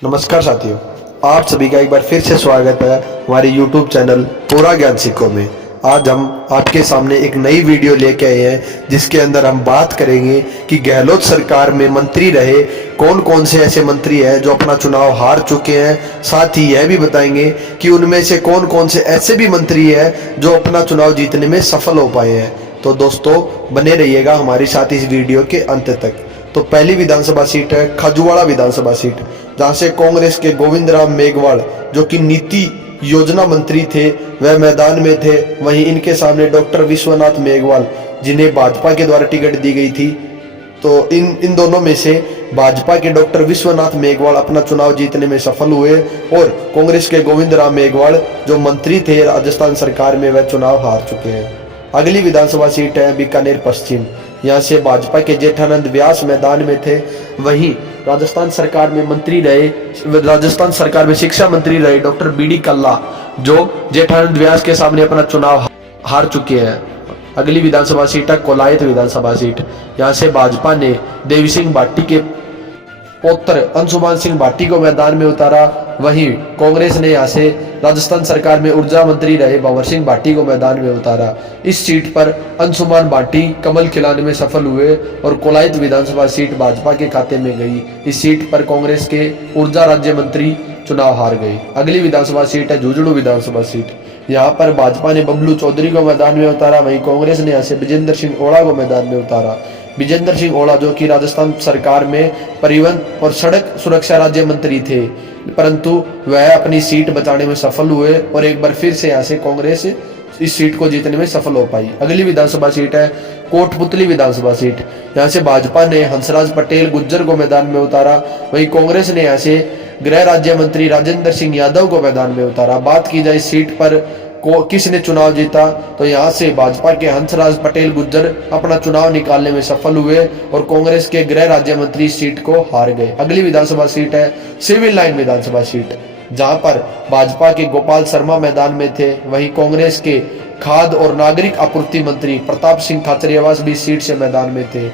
नमस्कार साथियों, आप सभी का एक बार फिर से स्वागत है हमारे YouTube चैनल पूरा ज्ञान सीखो में। आज हम आपके सामने एक नई वीडियो लेके आए हैं जिसके अंदर हम बात करेंगे कि गहलोत सरकार में मंत्री रहे कौन कौन से ऐसे मंत्री हैं जो अपना चुनाव हार चुके हैं। साथ ही यह भी बताएंगे कि उनमें से कौन कौन से ऐसे भी मंत्री हैं जो अपना चुनाव जीतने में सफल हो पाए हैं। तो दोस्तों बने रहिएगा हमारे साथ इस वीडियो के अंत तक। तो पहली विधानसभा सीट है खजुवाड़ा विधानसभा सीट, जहां से कांग्रेस के गोविंद राम मेघवाल जो कि नीति योजना मंत्री थे वह मैदान में थे। वहीं इनके सामने डॉक्टर विश्वनाथ मेघवाल जिन्हें भाजपा के द्वारा टिकट दी गई थी। तो इन दोनों में से भाजपा के डॉक्टर विश्वनाथ मेघवाल अपना चुनाव जीतने में सफल हुए और कांग्रेस के गोविंद राम मेघवाल जो मंत्री थे राजस्थान सरकार में वह चुनाव हार चुके हैं। अगली विधानसभा सीट है बीकानेर पश्चिम, यहाँ से भाजपा के जेठानंद व्यास मैदान में थे। वहीं राजस्थान सरकार में मंत्री रहे, राजस्थान सरकार में शिक्षा मंत्री रहे डॉक्टर बीडी कल्ला जो जेठानंद व्यास के सामने अपना चुनाव हार चुके हैं। अगली विधानसभा सीट है कोलायत विधानसभा सीट, यहाँ से भाजपा ने देवी सिंह भाटी के पौत्र अंशुमान सिंह भाटी को मैदान में उतारा। वहीं कांग्रेस ने यहाँ से राजस्थान सरकार में ऊर्जा मंत्री रहे भंवर सिंह भाटी को मैदान में उतारा। इस सीट पर अंशुमान भाटी कमल खिलाने में सफल हुए और कोलायत विधानसभा सीट भाजपा के खाते में गई। इस सीट पर कांग्रेस के ऊर्जा राज्य मंत्री चुनाव हार गए। अगली विधानसभा सीट है झुंझुनू विधानसभा सीट, यहाँ पर भाजपा ने बबलू चौधरी को मैदान में उतारा। वहीं कांग्रेस ने यहाँ से विजेंद्र सिंह ओढ़ा को मैदान में उतारा। विजेंद्र सिंह ओढ़ा जो कि राजस्थान सरकार में परिवहन और सड़क सुरक्षा राज्य मंत्री थे, परंतु वह अपनी सीट बचाने में सफल हुए और एक बार फिर से यहाँ से कांग्रेस इस सीट को जीतने में सफल हो पाई। अगली विधानसभा सीट है कोटपुतली विधानसभा सीट, यहाँ से भाजपा ने हंसराज पटेल गुज्जर को मैदान में उतारा। वहीं कांग्रेस ने यहाँ से गृह राज्य मंत्री राजेंद्र सिंह यादव को मैदान में उतारा। बात की जाए सीट पर किसने चुनाव जीता, तो यहाँ से भाजपा के हंसराज पटेल गुज्जर अपना चुनाव निकालने में सफल हुए और कांग्रेस के गृह राज्य मंत्री सीट को हार गए। अगली विधानसभा सीट है सिविल लाइन विधानसभा सीट, जहां पर भाजपा के गोपाल शर्मा मैदान में थे। वहीं कांग्रेस के खाद्य और नागरिक आपूर्ति मंत्री प्रताप सिंह खाचरियावास भी सीट से मैदान में थे।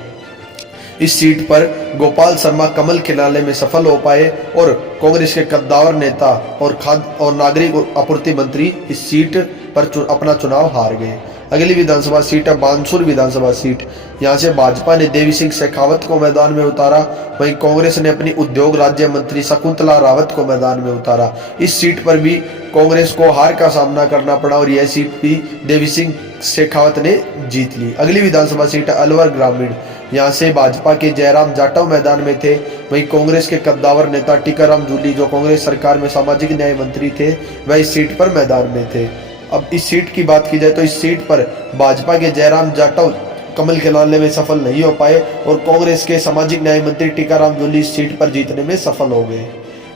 इस सीट पर गोपाल शर्मा कमल खिलाने में सफल हो पाए और कांग्रेस के कद्दावर नेता और खाद्य और नागरिक आपूर्ति मंत्री इस सीट पर अपना चुनाव हार गए। अगली विधानसभा सीट है बानसूर विधानसभा सीट, यहाँ से भाजपा ने देवी सिंह शेखावत को मैदान में उतारा। वहीं कांग्रेस ने अपनी उद्योग राज्य मंत्री शकुंतला रावत को मैदान में उतारा। इस सीट पर भी कांग्रेस को हार का सामना करना पड़ा और यह सीट भी देवी सिंह शेखावत ने जीत ली। अगली विधानसभा सीट है अलवर ग्रामीण, यहाँ से भाजपा के जयराम जाटव मैदान में थे। वहीं कांग्रेस के कद्दावर नेता टीकाराम जूली जो कांग्रेस सरकार में सामाजिक न्याय मंत्री थे वह इस सीट पर मैदान में थे। अब इस सीट की बात की जाए तो इस सीट पर भाजपा के जयराम जाटव कमल खिलाने में सफल नहीं हो पाए और कांग्रेस के सामाजिक न्याय मंत्री टीकाराम जूली इस सीट पर जीतने में सफल हो गए।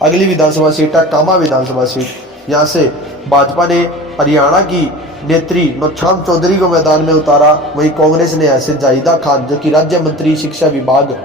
अगली विधानसभा सीट है कामा विधानसभा सीट, यहाँ से भाजपा ने हरियाणा की नेत्री नौछाम चौधरी को मैदान में उतारा। वहीं कांग्रेस ने ऐसे जाहिदा खान जो कि राज्य मंत्री शिक्षा विभाग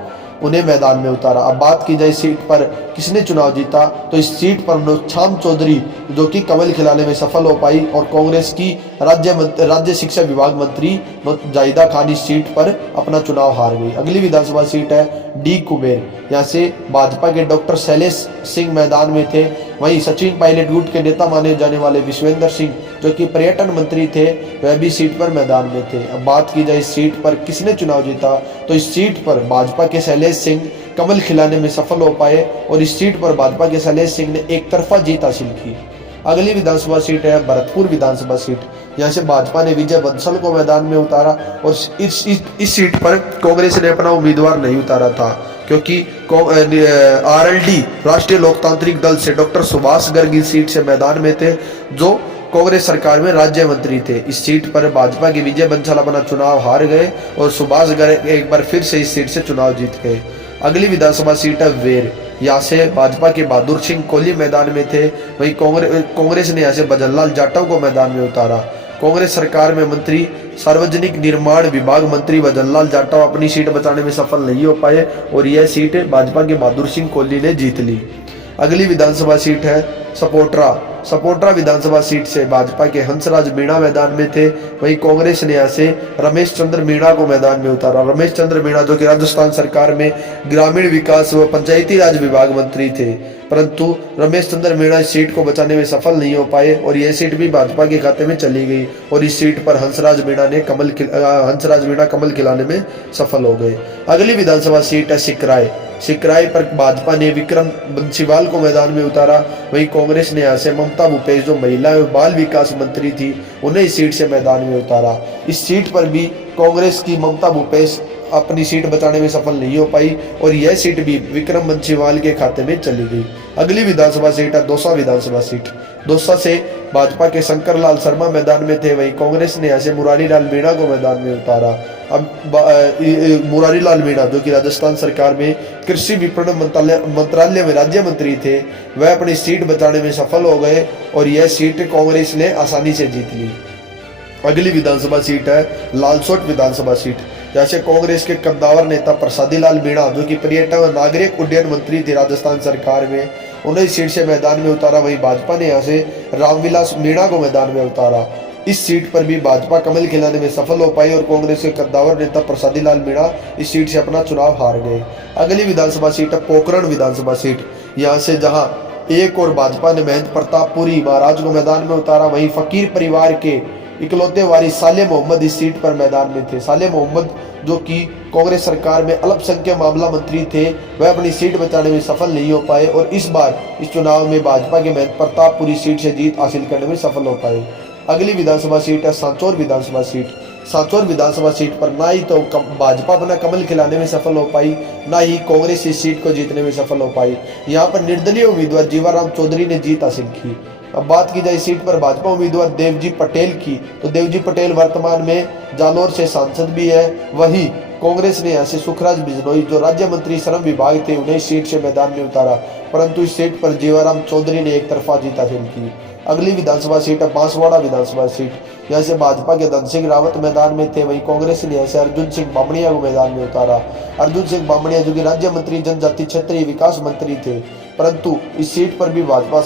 उन्हें मैदान में उतारा। अब बात की जाए सीट पर किसने चुनाव जीता, तो इस सीट पर नौछाम चौधरी जो कि कमल खिलाने में सफल हो पाई और कांग्रेस की राज्य शिक्षा विभाग मंत्री जाहिदा खान इस सीट पर अपना चुनाव हार गई। अगली विधानसभा सीट है डी कुबेर, यहाँ से भाजपा के डॉक्टर शैलेश सिंह मैदान में थे। वहीं सचिन पायलट गुट के नेता माने जाने वाले विश्वेंद्र सिंह जो कि पर्यटन मंत्री थे वह भी सीट पर मैदान में थे। अब बात की जाए इस सीट पर किसने चुनाव जीता, तो इस सीट पर भाजपा के शैलेश सिंह कमल खिलाने में सफल हो पाए और इस सीट पर भाजपा के शैलेश सिंह ने एक तरफा जीत हासिल की। अगली विधानसभा सीट है भरतपुर विधानसभा सीट, यहाँ से भाजपा ने विजय बंसल को मैदान में उतारा और इस सीट पर कांग्रेस ने अपना उम्मीदवार नहीं उतारा था क्योंकि आरएलडी राष्ट्रीय लोकतांत्रिक दल से डॉक्टर सुभाष गर्ग इस सीट से मैदान में थे जो कांग्रेस सरकार में राज्य मंत्री थे। इस सीट पर भाजपा के विजय बंसल अपना चुनाव हार गए और सुभाष गर्ग एक बार फिर से इस सीट से चुनाव जीत गए। अगली विधानसभा सीट है वेर, यहाँ से भाजपा के बहादुर सिंह कोहली मैदान में थे। वहीं कांग्रेस ने यहाँ से भजनलाल जाटव को मैदान में उतारा। कांग्रेस सरकार में मंत्री सार्वजनिक निर्माण विभाग मंत्री भजनलाल जाटव अपनी सीट बचाने में सफल नहीं हो पाए और यह सीट भाजपा के बहादुर सिंह कोहली ने जीत ली। अगली विधानसभा सीट है सपोट्रा विधानसभा सीट से भाजपा के हंसराज मीणा मैदान में थे। वहीं कांग्रेस ने यहाँ से रमेश चंद्र मीणा को मैदान में उतारा। रमेश चंद्र मीणा जो कि राजस्थान सरकार में ग्रामीण विकास व पंचायती राज विभाग मंत्री थे। परंतु रमेश चंद्र मीणा इस सीट को बचाने में सफल नहीं हो पाए और यह सीट भी भाजपा के खाते में चली गई और इस सीट पर हंसराज मीणा कमल खिलाने में सफल हो गए। अगली विधानसभा सीट है सिकराय। सिकराय पर भाजपा ने विक्रम बंसीवाल को मैदान में उतारा। वहीं कांग्रेस ने यहाँ से ममता भूपेश जो महिला एवं बाल विकास मंत्री थी उन्हें इस सीट से मैदान में उतारा। इस सीट पर भी कांग्रेस की ममता भूपेश अपनी सीट बचाने में सफल नहीं हो पाई और यह सीट भी विक्रम बंसीवाल के खाते में चली गई। अगली विधानसभा सीट है दौसा विधानसभा सीट। दौसा से भाजपा के शंकर लाल शर्मा मैदान में थे। वहीं कांग्रेस ने ऐसे मुरारी लाल मीणा को मैदान में उतारा। अब मुरारी लाल मीणा जो कि राजस्थान सरकार में कृषि विपणन मंत्रालय में राज्य मंत्री थे, वह अपनी सीट बचाने में सफल हो गए और यह सीट कांग्रेस ने आसानी से जीत ली। अगली विधानसभा सीट है लालसोट विधानसभा सीट। जैसे कांग्रेस के कद्दावर नेता प्रसादी लाल मीणा जो कि पर्यटन और नागरिक उड्डयन मंत्री थे राजस्थान सरकार में, उन्हें इस सीट से मैदान में उतारा। वहीं भाजपा ने यहाँ से रामविलास मीणा को मैदान में उतारा। इस सीट पर भी भाजपा कमल खिलाने में सफल हो पाई और कांग्रेस के कद्दावर नेता प्रसादी लाल मीणा इस सीट से अपना चुनाव हार गए। अगली विधानसभा सीट है पोखरण विधानसभा सीट। यहाँ से जहाँ एक और भाजपा ने महेंद्र प्रतापपुरी महाराज को मैदान में उतारा, वहीं फकीर परिवार के इकलौते वारिस साले मोहम्मद इस सीट पर मैदान में थे। साले मोहम्मद जो कि कांग्रेस सरकार में अल्पसंख्यक मामला मंत्री थे, वह अपनी सीट बचाने में सफल नहीं हो पाए और इस बार इस चुनाव में भाजपा के महेंद्र प्रतापपुरी सीट से जीत हासिल करने में सफल हो पाए। अगली विधानसभा सीट है सांचौर विधानसभा सीट। सांचौर विधानसभा सीट पर ना ही तो भाजपा अपना कमल खिलाने में सफल हो पाई, ना ही कांग्रेस इस सीट को जीतने में सफल हो पाई। यहाँ पर निर्दलीय उम्मीदवार जीवाराम चौधरी ने जीत हासिल की। अब बात की जाए सीट पर भाजपा उम्मीदवार देवजी पटेल की, तो देवजी पटेल वर्तमान में जालोर से सांसद भी है। वहीं कांग्रेस ने यहाँ से सुखराज बिजनोई जो राज्य मंत्री श्रम विभाग थे उन्हें इस सीट से मैदान में उतारा, परंतु इस सीट पर जीवाराम चौधरी ने एक तरफा जीत हासिल की। अगली विधानसभा सीट है बांसवाड़ा विधानसभा सीट। यहाँ से भाजपा के धन सिंह रावत मैदान में थे। वहीं कांग्रेस ने यहाँ से अर्जुन सिंह बामणिया को मैदान में उतारा। अर्जुन सिंह बामणिया जो कि राज्य मंत्री जनजाति क्षेत्रीय विकास मंत्री थे, परंतु इस सीट पर भी भाजपा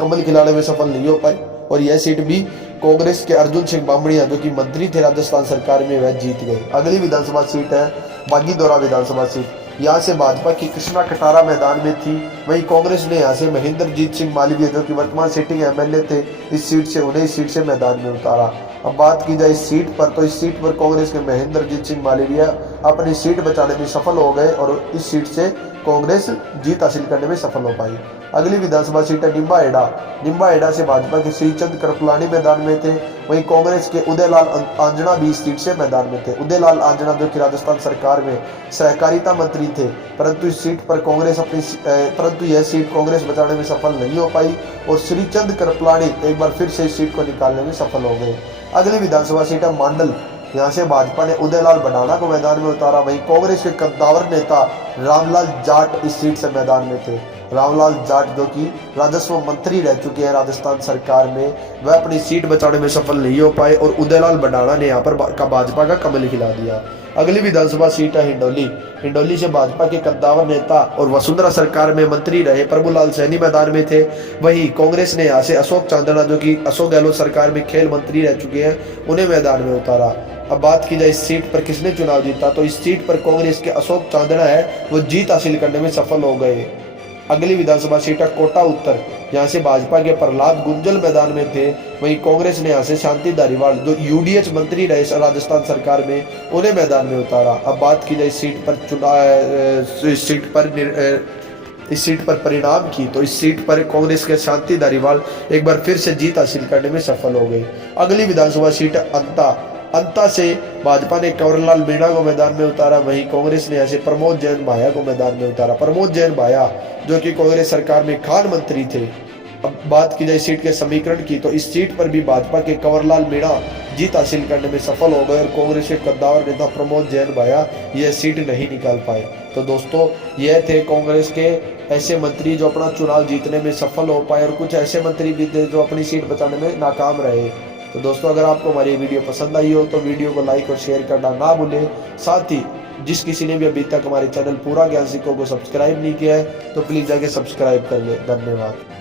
कमल खिलाने में सफल नहीं हो पाई और यह सीट भी कांग्रेस के अर्जुन सिंह बामणिया जो कि मंत्री थे राजस्थान सरकार में, वह जीत गए। अगली विधानसभा सीट है बागीदौरा विधानसभा सीट। यहाँ से भाजपा की कृष्णा कटारा मैदान में थी। वहीं कांग्रेस ने यहाँ से महेंद्रजीत सिंह मालवीय जो कि वर्तमान सिटिंग एमएलए थे, इस सीट से उन्हें इस सीट से मैदान में उतारा। अब बात की जाए इस सीट पर, तो इस सीट पर कांग्रेस के महेंद्रजीत सिंह मालवीय अपनी सीट बचाने में सफल हो गए और इस सीट से कांग्रेस जीत हासिल करने में सफल हो पाई। अगली विधानसभा सीट है निम्बाहेड़ा। निम्बाहेड़ा से भाजपा के श्रीचंद कृपलानी मैदान में थे। वहीं कांग्रेस के उदयलाल आंजना भी इस सीट से मैदान में थे। उदयलाल आंजना जो कि राजस्थान सरकार में सहकारिता मंत्री थे, परंतु इस सीट पर परंतु यह सीट कांग्रेस बचाने में सफल नहीं हो पाई और श्रीचंद कृपलानी एक बार फिर से इस सीट को निकालने में सफल हो गए। अगली विधानसभा सीट है मांडल। यहाँ से भाजपा ने उदयलाल बडाना को मैदान में उतारा। वहीं कांग्रेस के कद्दावर नेता रामलाल जाट इस सीट से मैदान में थे। रामलाल जाट जो कि राजस्व मंत्री रह चुके हैं राजस्थान सरकार में, वह अपनी सीट बचाने में सफल नहीं हो पाए और उदयलाल बडाना ने यहाँ पर भाजपा का कमल खिला दिया। अगली विधानसभा सीट है हिंडोली। हिंडोली से भाजपा के कद्दावर नेता और वसुंधरा सरकार में मंत्री रहे प्रभुलाल सैनी मैदान में थे। वहीं कांग्रेस ने यहाँ से अशोक चांदना जो कि अशोक गहलोत सरकार में खेल मंत्री रह चुके हैं, उन्हें मैदान में उतारा। अब बात की जाए इस सीट पर किसने चुनाव जीता, तो इस सीट पर कांग्रेस के अशोक चांदना है वो जीत हासिल करने में सफल हो गए। अगली विधानसभा सीट है कोटा उत्तर। यहाँ से भाजपा के प्रहलाद गुंजल मैदान में थे। वहीं कांग्रेस ने यहाँ से शांति धारीवाल जो यूडीएच मंत्री रहे राजस्थान सरकार में, उन्हें मैदान में उतारा। अब बात की जाए इस सीट पर परिणाम की, तो इस सीट पर कांग्रेस के शांति धारीवाल एक बार फिर से जीत हासिल करने में सफल हो गई। अगली विधानसभा सीट अंता। अंता से भाजपा ने कंवरलाल मीणा को मैदान में उतारा। वहीं कांग्रेस ने ऐसे प्रमोद जैन भाया को मैदान में उतारा। प्रमोद जैन भाया जो कि कांग्रेस सरकार में खान मंत्री थे। अब बात की जाए सीट के समीकरण की, तो इस सीट पर भी भाजपा के कंवरलाल मीणा जीत हासिल करने में सफल हो गए और कांग्रेस के कद्दावर नेता प्रमोद जैन भाया यह सीट नहीं निकाल पाए। तो दोस्तों, यह थे कांग्रेस के ऐसे मंत्री जो अपना चुनाव जीतने में सफल हो पाए और कुछ ऐसे मंत्री भी थे जो अपनी सीट बचाने में नाकाम रहे। तो दोस्तों, अगर आपको हमारी वीडियो पसंद आई हो तो वीडियो को लाइक और शेयर करना ना भूलें। साथ ही जिस किसी ने भी अभी तक हमारे चैनल पूरा ज्ञान सिक्कों को सब्सक्राइब नहीं किया है तो प्लीज़ जाके सब्सक्राइब कर ले। धन्यवाद।